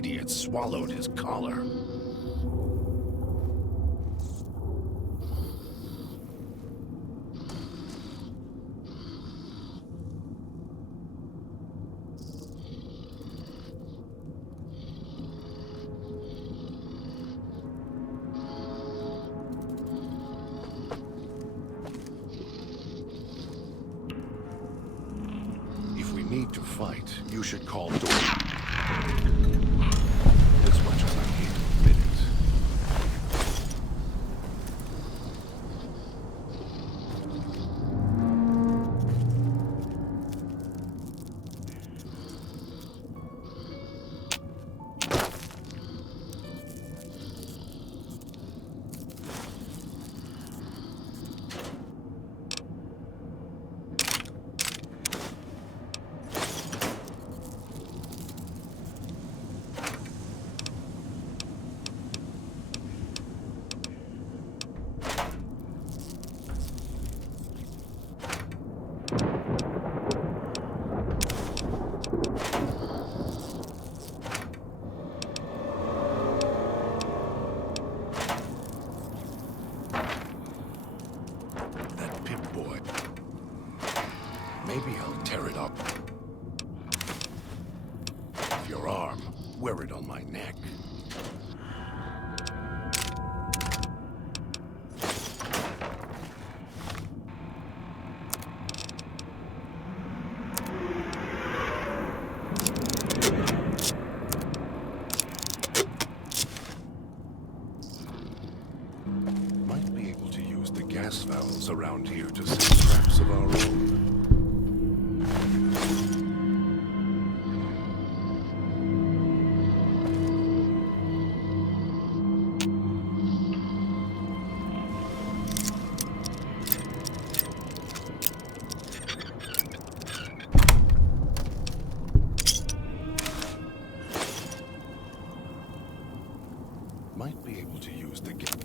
idiot swallowed his collar. If we need to fight, you should call Dor. As much as I hate to admit it. Maybe I'll tear it up. If your arm, wear it on my neck. Might be able to use the gas valves around here to set traps of our own. Might be able to use the gas.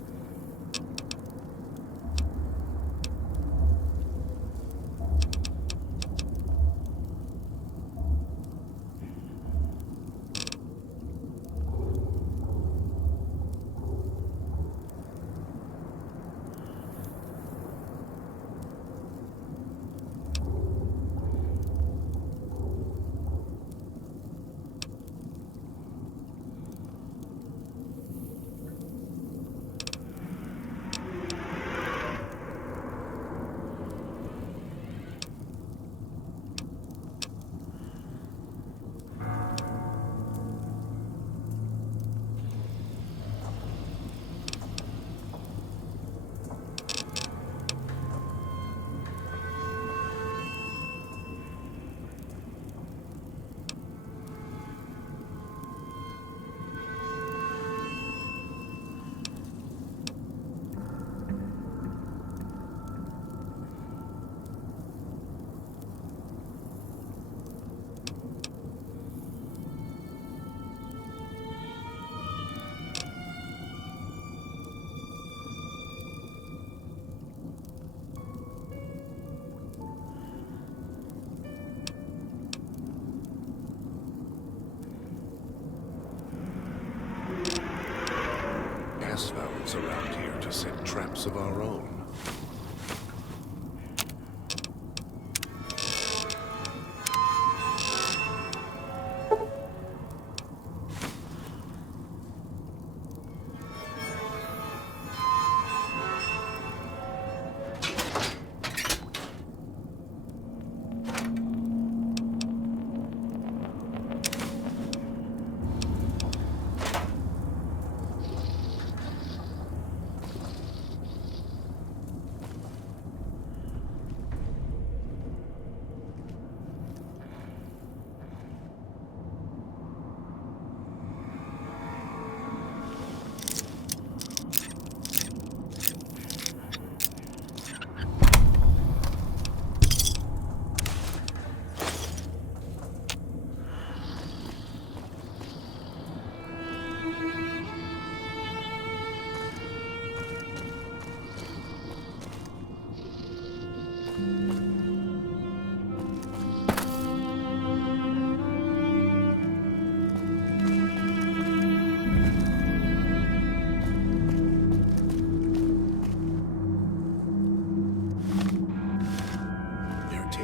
Gas valves around here to set traps of our own.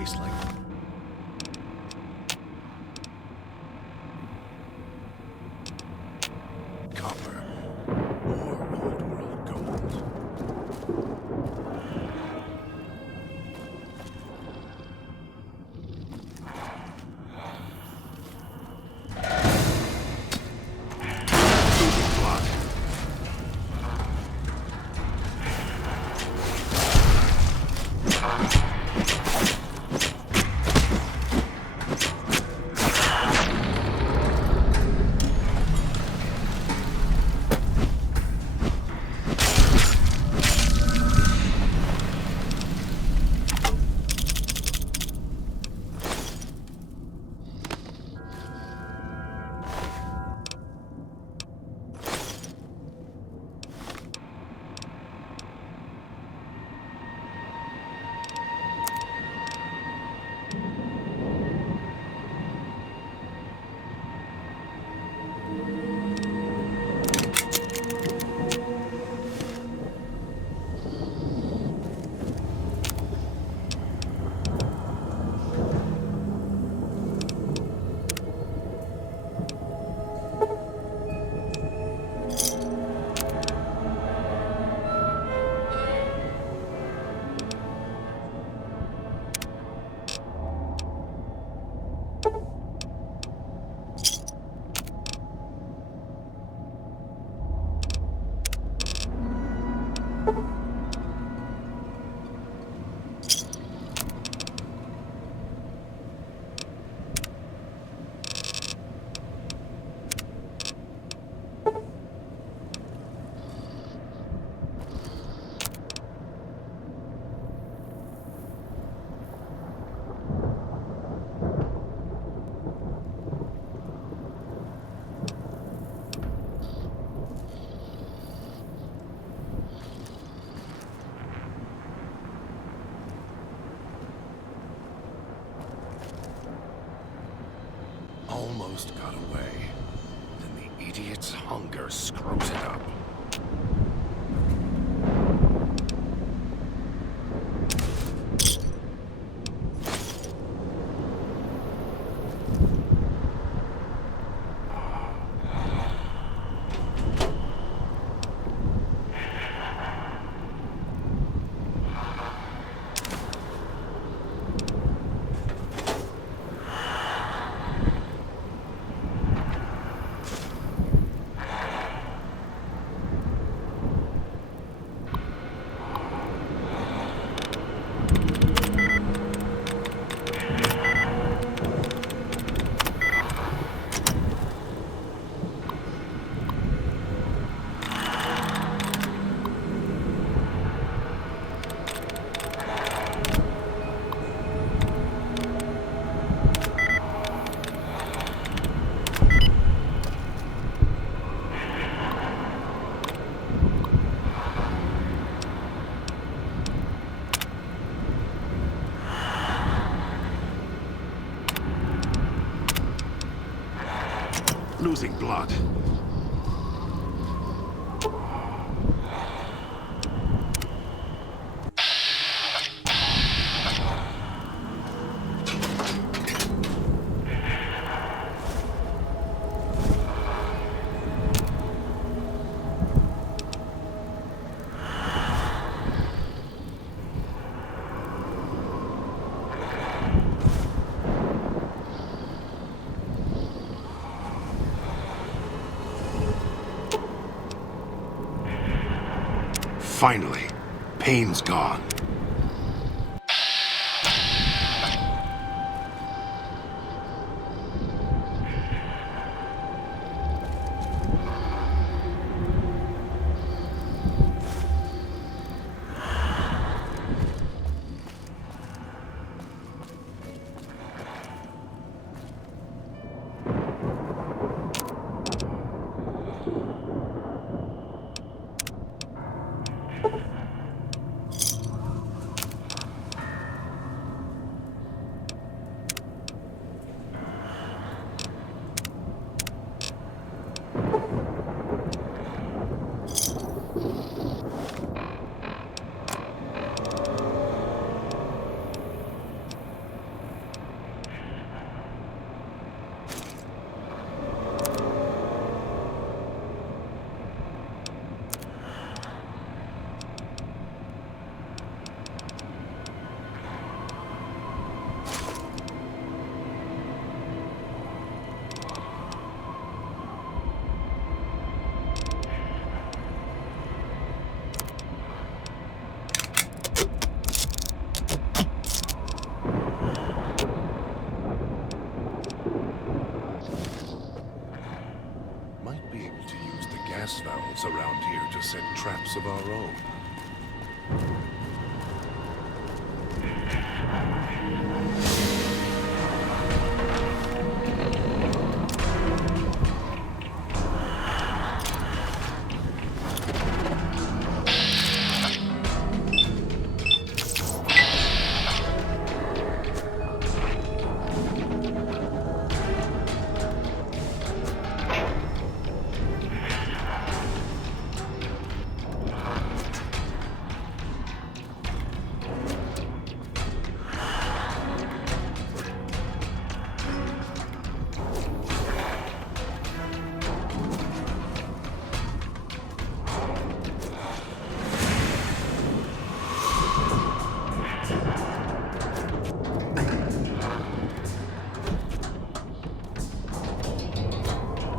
taste like copper or old world gold. Losing blood. Almost got away. Then the idiot's hunger screws it up. Losing blood. Finally, pain's gone. to set traps of our own.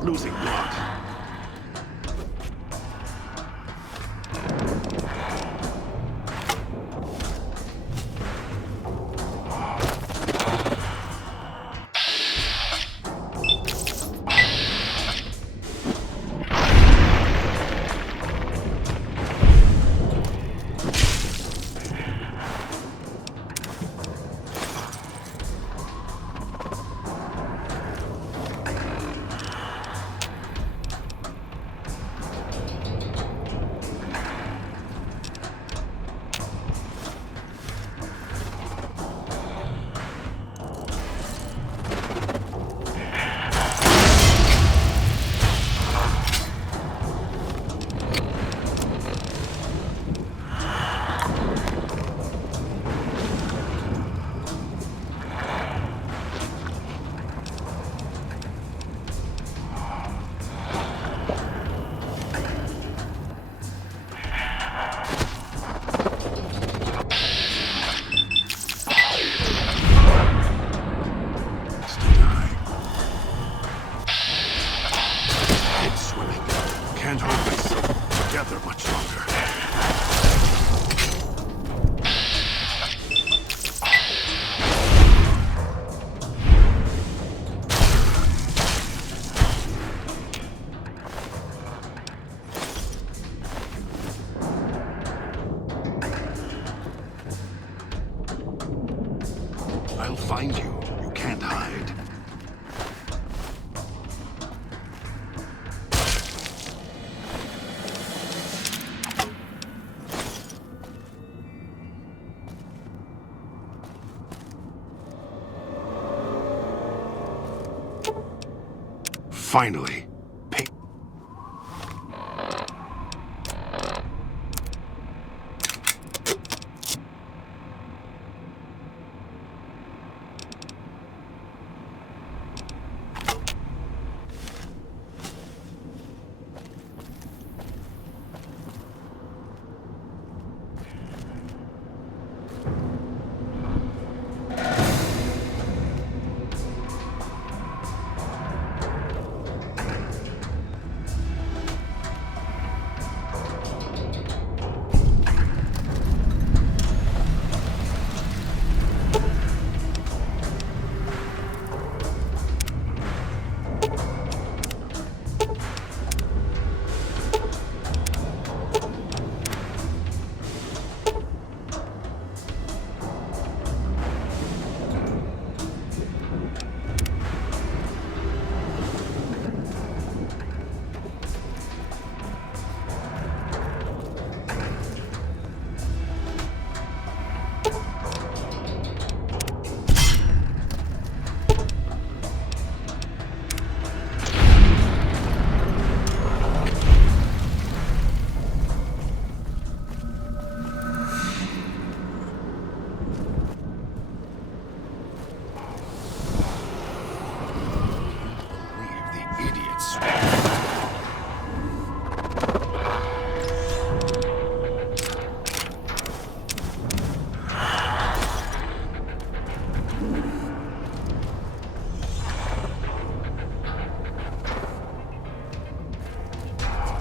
Losing blood. Can't hold myself together much longer. I'll find you. You can't hide. Finally.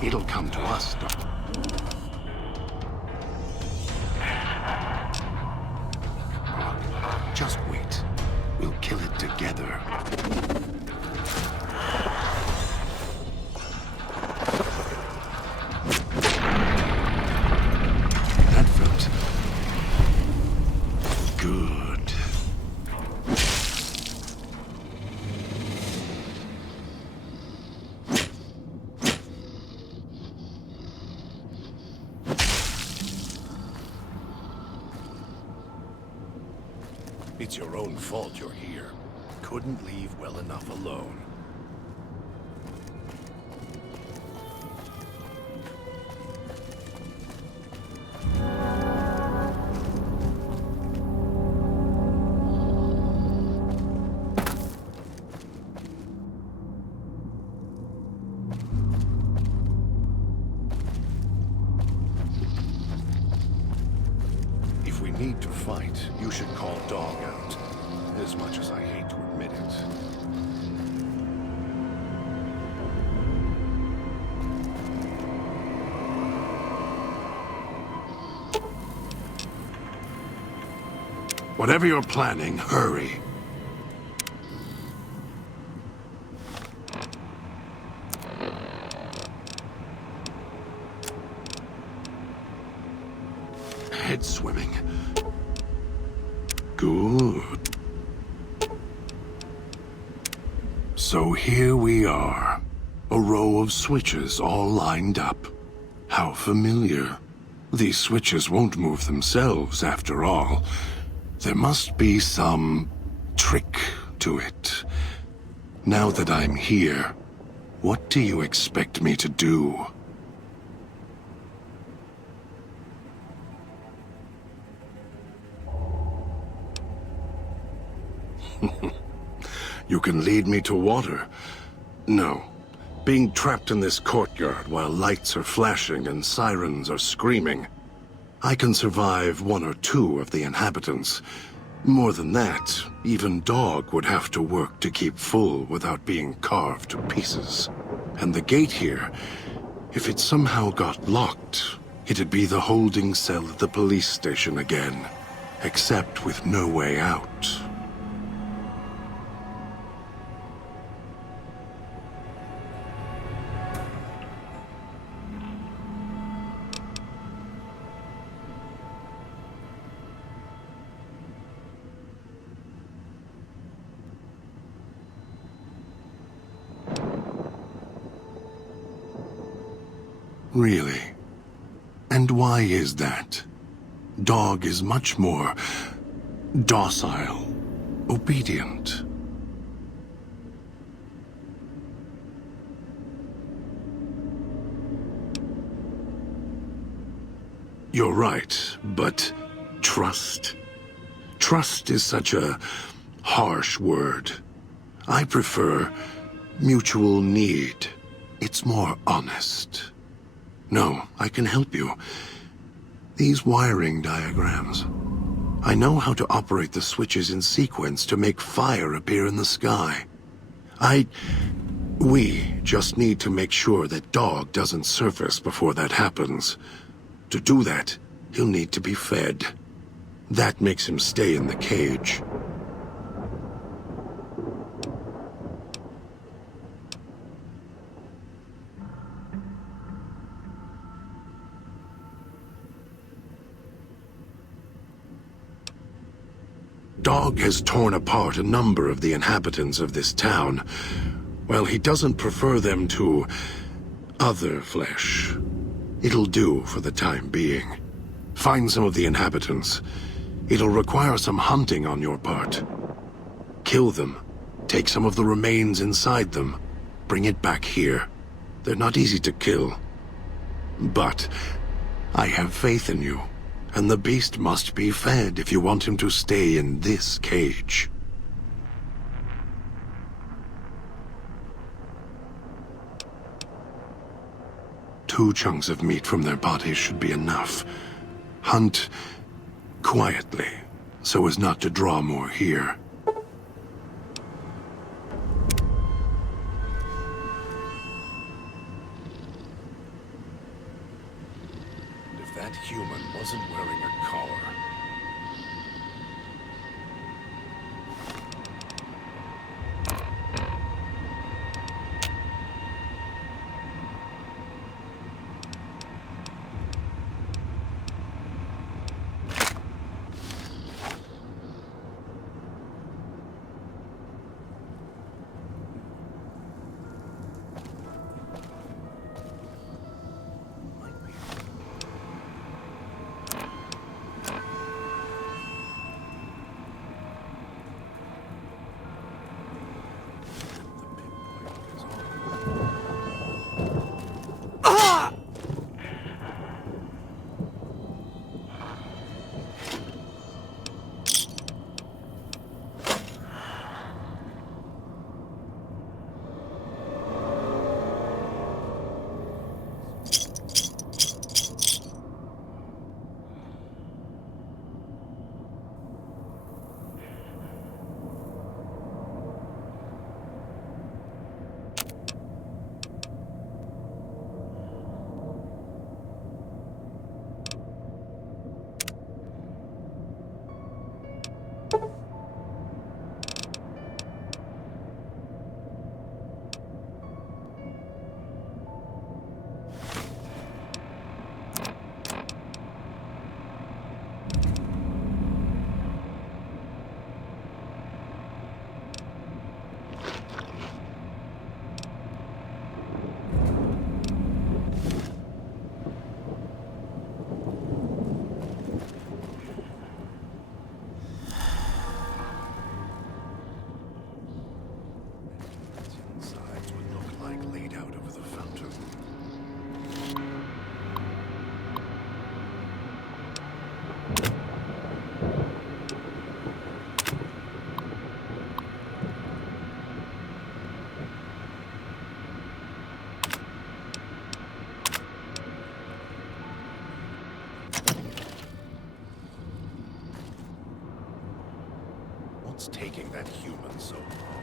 It'll come to us, Doc. Just wait. We'll kill it together. Good. It's your own fault you're here. Couldn't leave well enough alone. If we need to fight, you should call Dog out. As much as I hate to admit it. Whatever you're planning, hurry. Head swimming. Good. So here we are. A row of switches all lined up. How familiar. These switches won't move themselves, after all. There must be some trick to it. Now that I'm here, what do you expect me to do? You can lead me to water. No. Being trapped in this courtyard while lights are flashing and sirens are screaming. I can survive one or two of the inhabitants. More than that, even Dog would have to work to keep full without being carved to pieces. And the gate here, if it somehow got locked, it'd be the holding cell at the police station again. Except with no way out. Really? And why is that? Dog is much more docile, obedient. You're right, but trust? Trust is such a harsh word. I prefer mutual need. It's more honest. No, I can help you. These wiring diagrams. I know how to operate the switches in sequence to make fire appear in the sky. We just need to make sure that Dog doesn't surface before that happens. To do that, he'll need to be fed. That makes him stay in the cage. Dog has torn apart a number of the inhabitants of this town. Well, he doesn't prefer them to other flesh. It'll do for the time being. Find some of the inhabitants. It'll require some hunting on your part. Kill them. Take some of the remains inside them. Bring it back here. They're not easy to kill. But I have faith in you. And the beast must be fed if you want him to stay in this cage. Two chunks of meat from their bodies should be enough. Hunt quietly, so as not to draw more here. If that human wasn't wearing a collar... what's taking that human so long.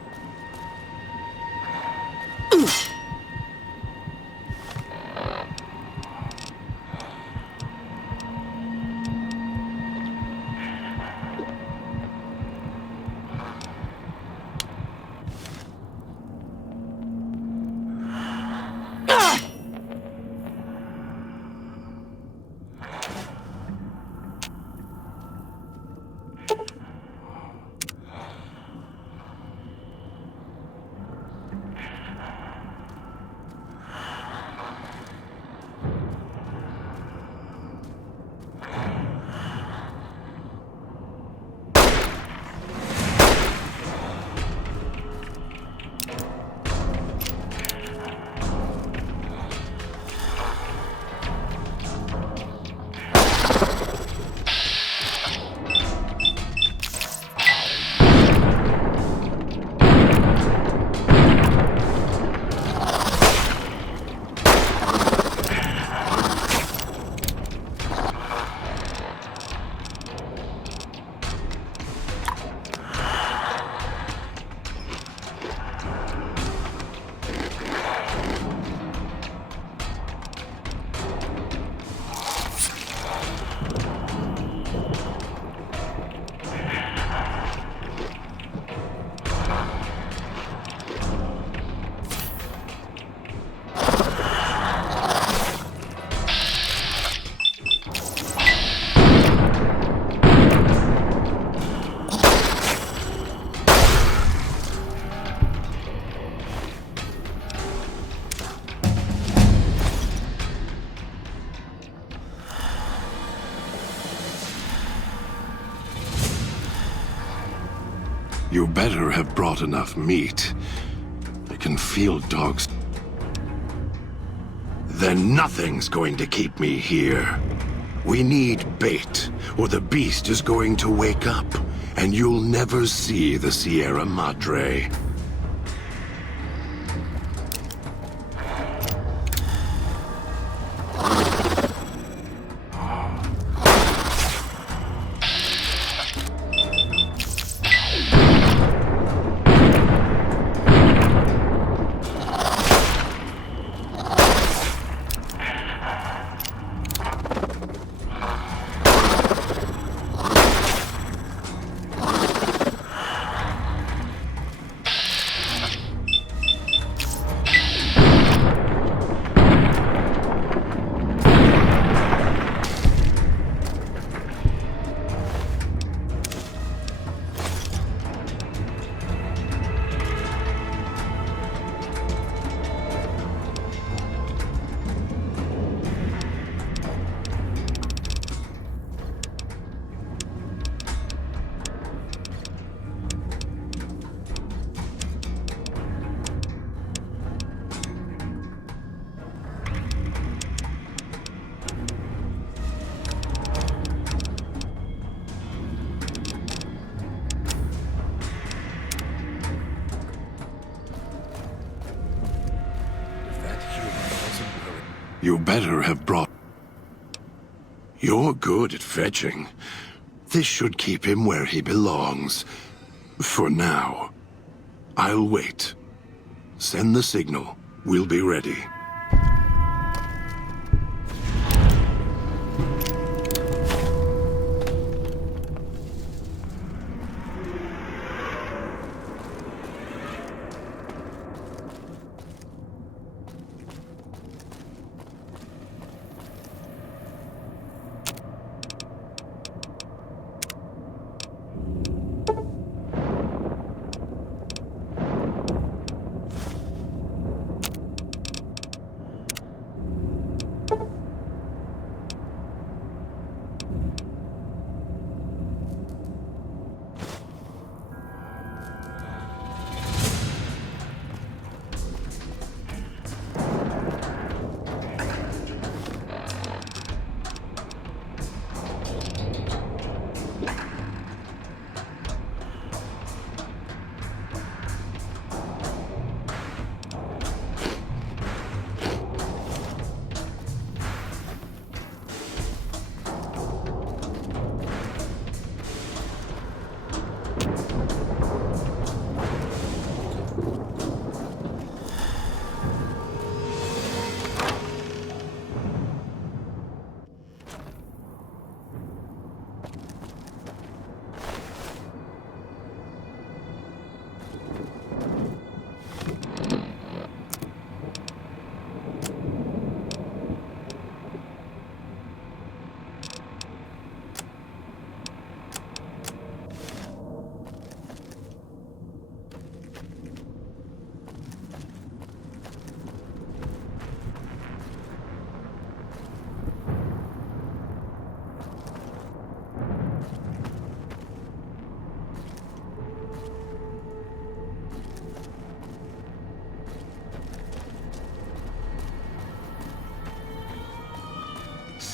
You better have brought enough meat. I can feel dogs. Then nothing's going to keep me here. We need bait, or the beast is going to wake up, and you'll never see the Sierra Madre. You better have brought... You're good at fetching. This should keep him where he belongs. For now. I'll wait. Send the signal. We'll be ready.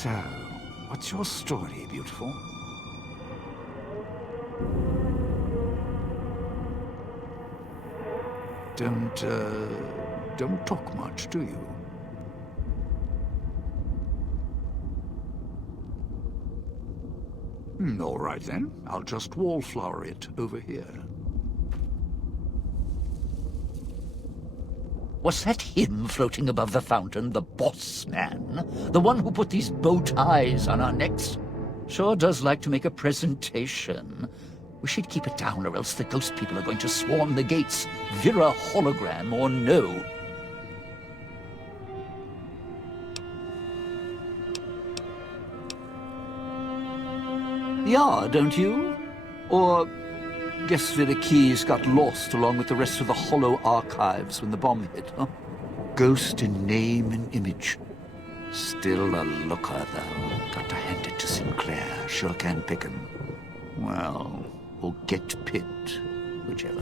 So, what's your story, beautiful? Don't talk much, do you? All right then. I'll just wallflower it over here. Was that him floating above the fountain, the boss man? The one who put these bow ties on our necks? Sure does like to make a presentation. We should keep it down, or else the ghost people are going to swarm the gates, Vera hologram or no. Yeah, don't you? Or guess the keys got lost along with the rest of the hollow archives when the bomb hit, huh? Ghost in name and image. Still a looker, though. Got to hand it to Sinclair. Sure can pick him. Well, or get picked. Whichever.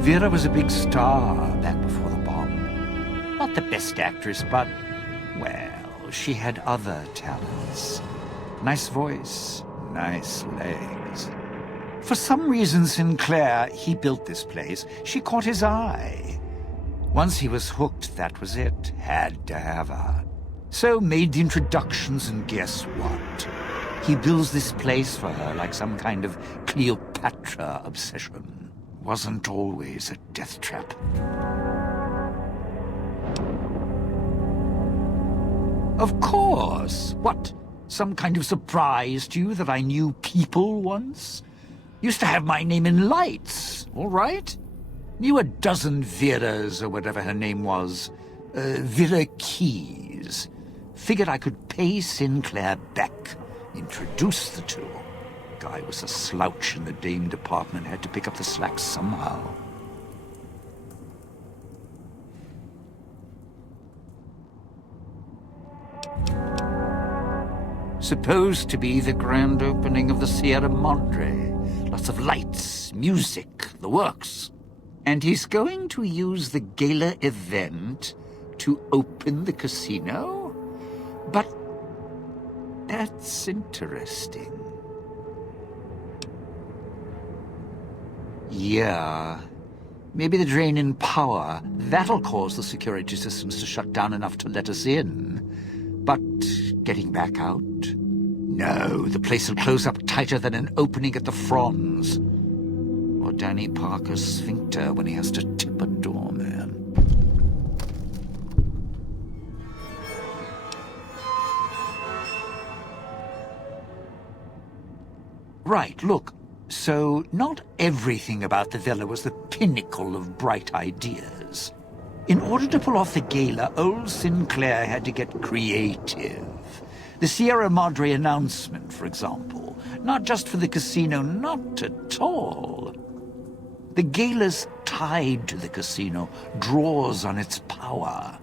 Vera was a big star back before the bomb. Not the best actress, but, well, she had other talents. Nice voice, nice legs. For some reason, Sinclair, he built this place. She caught his eye. Once he was hooked, that was it. Had to have her. So made the introductions, and guess what? He builds this place for her like some kind of Cleopatra obsession. Wasn't always a death trap. Of course. What? Some kind of surprise to you that I knew people once? Used to have my name in lights, all right? Knew a dozen Veras, or whatever her name was. Vera Keys. Figured I could pay Sinclair back. Introduce the two. Guy was a slouch in the dame department. Had to pick up the slack somehow. Supposed to be the grand opening of the Sierra Madre. Lots of lights, music, the works. And he's going to use the gala event to open the casino? But that's interesting. Yeah. Maybe the drain in power. That'll cause the security systems to shut down enough to let us in. But getting back out? No, the place will close up tighter than an opening at the Fronds. Or Danny Parker's sphincter when he has to tip a doorman. Right, look. So, not everything about the villa was the pinnacle of bright ideas. In order to pull off the gala, old Sinclair had to get creative. The Sierra Madre announcement, for example. Not just for the casino, not at all. The gala's tied to the casino, draws on its power.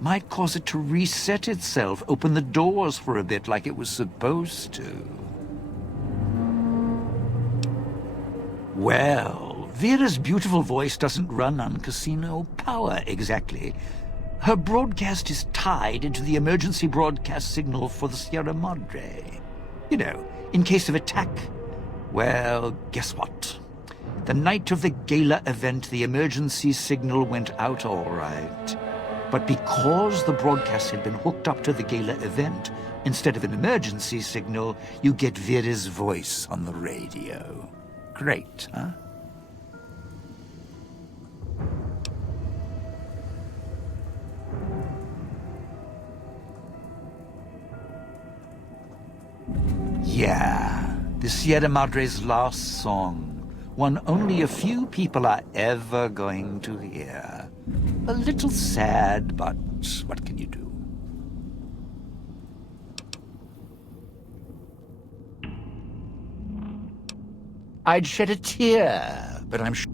Might cause it to reset itself, open the doors for a bit like it was supposed to. Well, Vera's beautiful voice doesn't run on casino power exactly. Her broadcast is tied into the emergency broadcast signal for the Sierra Madre. You know, in case of attack. Well, guess what? The night of the gala event, the emergency signal went out all right. But because the broadcast had been hooked up to the gala event, instead of an emergency signal, you get Vera's voice on the radio. Great, huh? Yeah, the Sierra Madre's last song. One only a few people are ever going to hear. A little sad, but what can you do? I'd shed a tear, but I'm sure...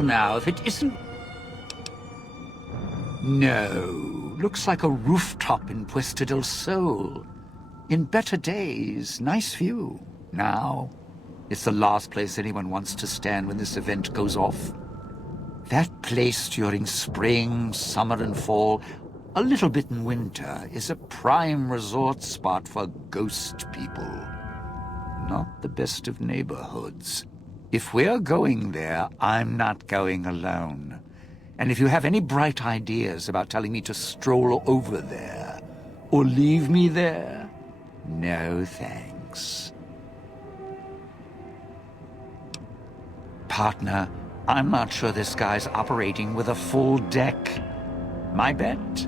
Well, now, if it isn't... No, looks like a rooftop in Puesta del Sol. In better days, nice view. Now, it's the last place anyone wants to stand when this event goes off. That place during spring, summer, and fall, a little bit in winter, is a prime resort spot for ghost people. Not the best of neighborhoods. If we're going there, I'm not going alone. And if you have any bright ideas about telling me to stroll over there, or leave me there, no thanks. Partner, I'm not sure this guy's operating with a full deck. My bet?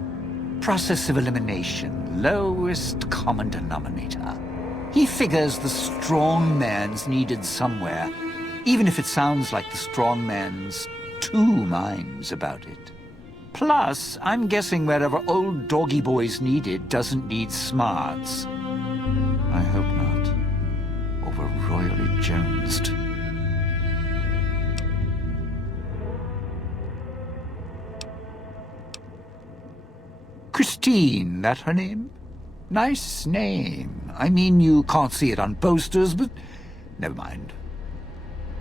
Process of elimination, lowest common denominator. He figures the strong man's needed somewhere, even if it sounds like the strong man's two minds about it. Plus, I'm guessing wherever old doggy boy's needed doesn't need smarts. I hope not. Or we're royally jonesed. Christine, that her name? Nice name. I mean, you can't see it on posters, but never mind.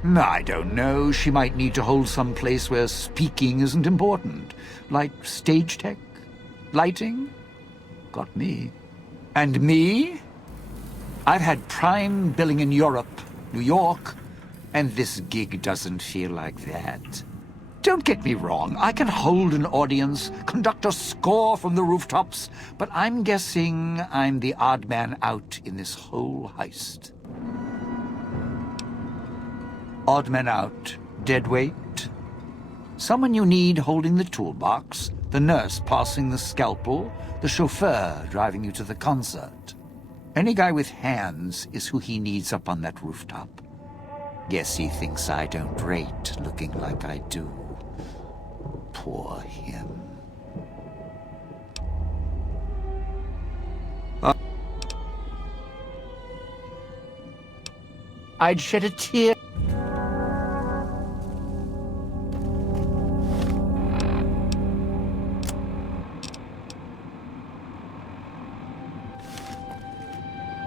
I don't know. She might need to hold some place where speaking isn't important. Like stage tech? Lighting? Got me. And me? I've had prime billing in Europe, New York, and this gig doesn't feel like that. Don't get me wrong, I can hold an audience, conduct a score from the rooftops, but I'm guessing I'm the odd man out in this whole heist. Odd man out, dead weight. Someone you need holding the toolbox, the nurse passing the scalpel, the chauffeur driving you to the concert. Any guy with hands is who he needs up on that rooftop. Guess he thinks I don't rate looking like I do. Poor him. I'd shed a tear.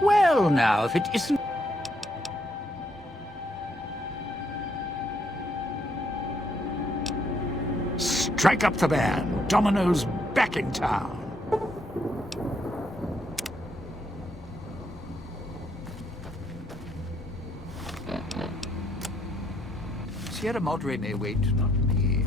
Well, now, if it isn't... Strike up the band. Domino's back in town. Sierra Madre may wait, not me.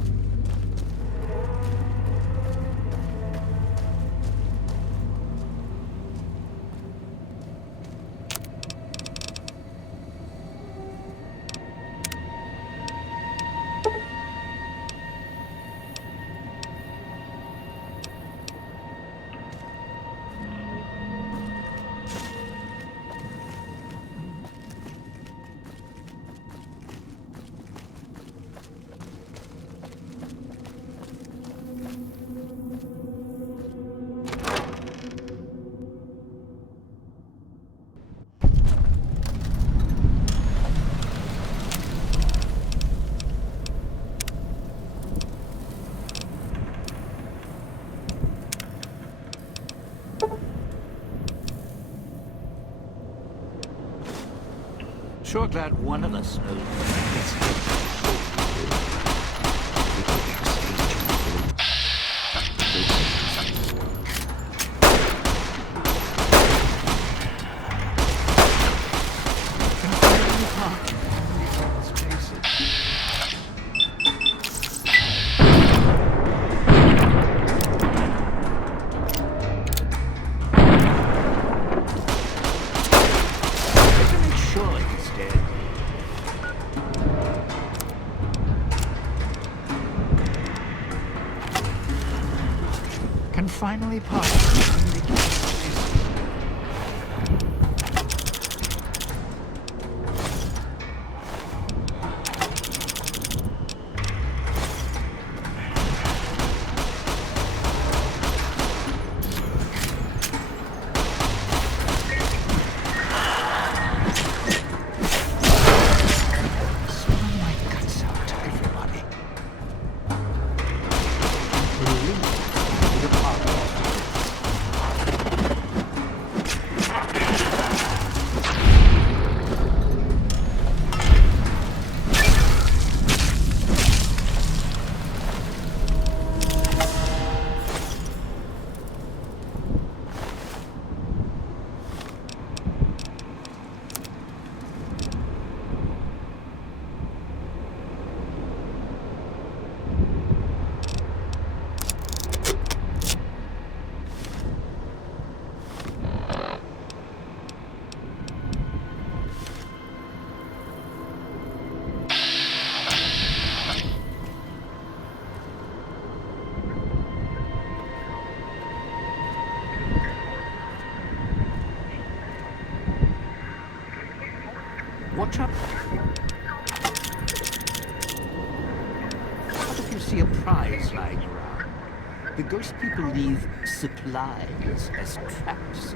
Sure glad one of us knows. Can finally pass. Watch out. What if you see a prize lying around? The ghost people leave supplies as traps.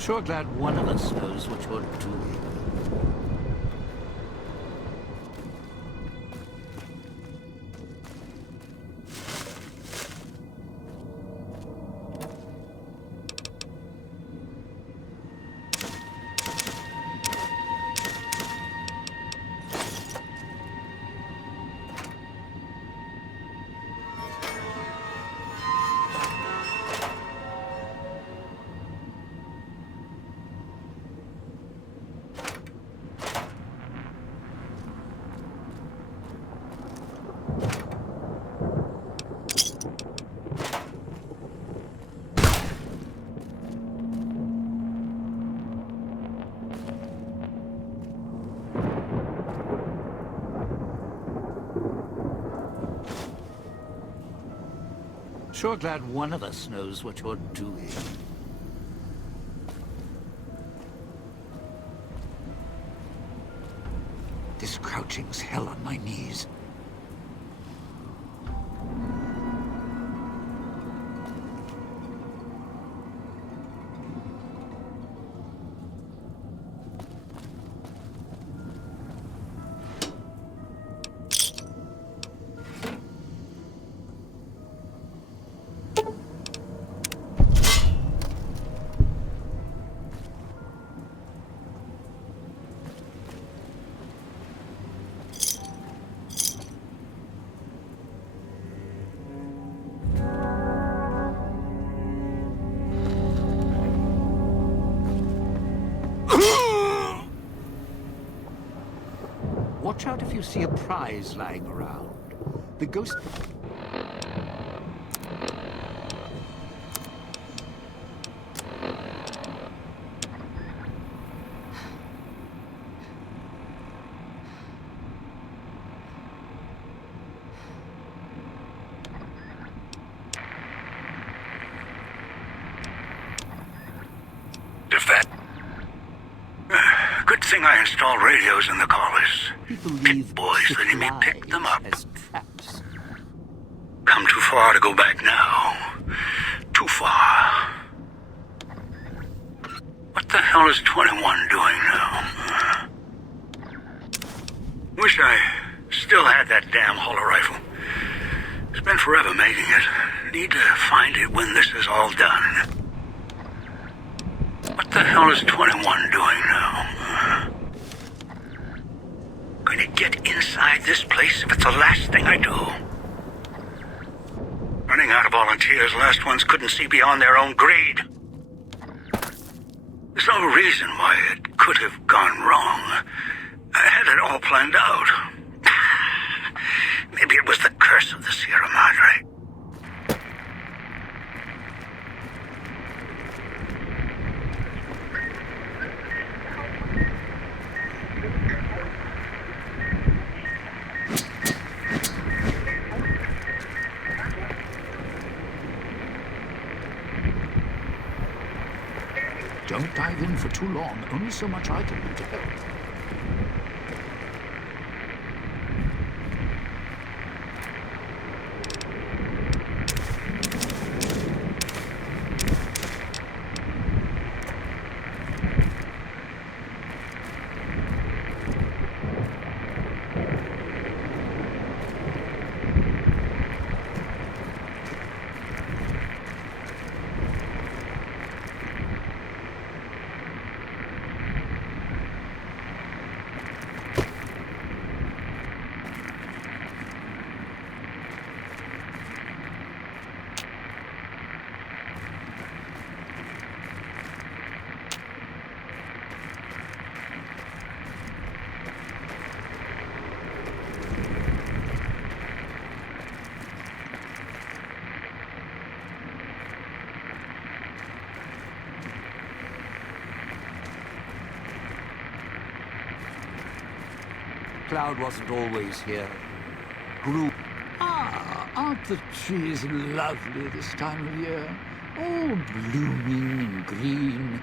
Sure glad one of us knows what you're doing. Sure glad one of us knows what you're doing. This crouching's hell on my knees. Watch out if you see a prize lying around. The ghost... thing I installed radios in the collars. People Pit leave boys letting me pick them up. as traps. Come too far to go back now. Too far. What the hell is 21 doing now? Wish I still had that damn holo rifle. It's been forever making it. Need to find it when this is all done. What the hell is 21 doing now? Gonna get inside this place if it's the last thing I do. Running out of volunteers, last ones couldn't see beyond their own greed. There's no reason why it could have gone wrong. I had it all planned out. Maybe it was the curse of the Sierra Madre. Don't dive in for too long. Only so much I can do to help. Cloud wasn't always here. Grew. Aren't the trees lovely this time of year? All blooming and green.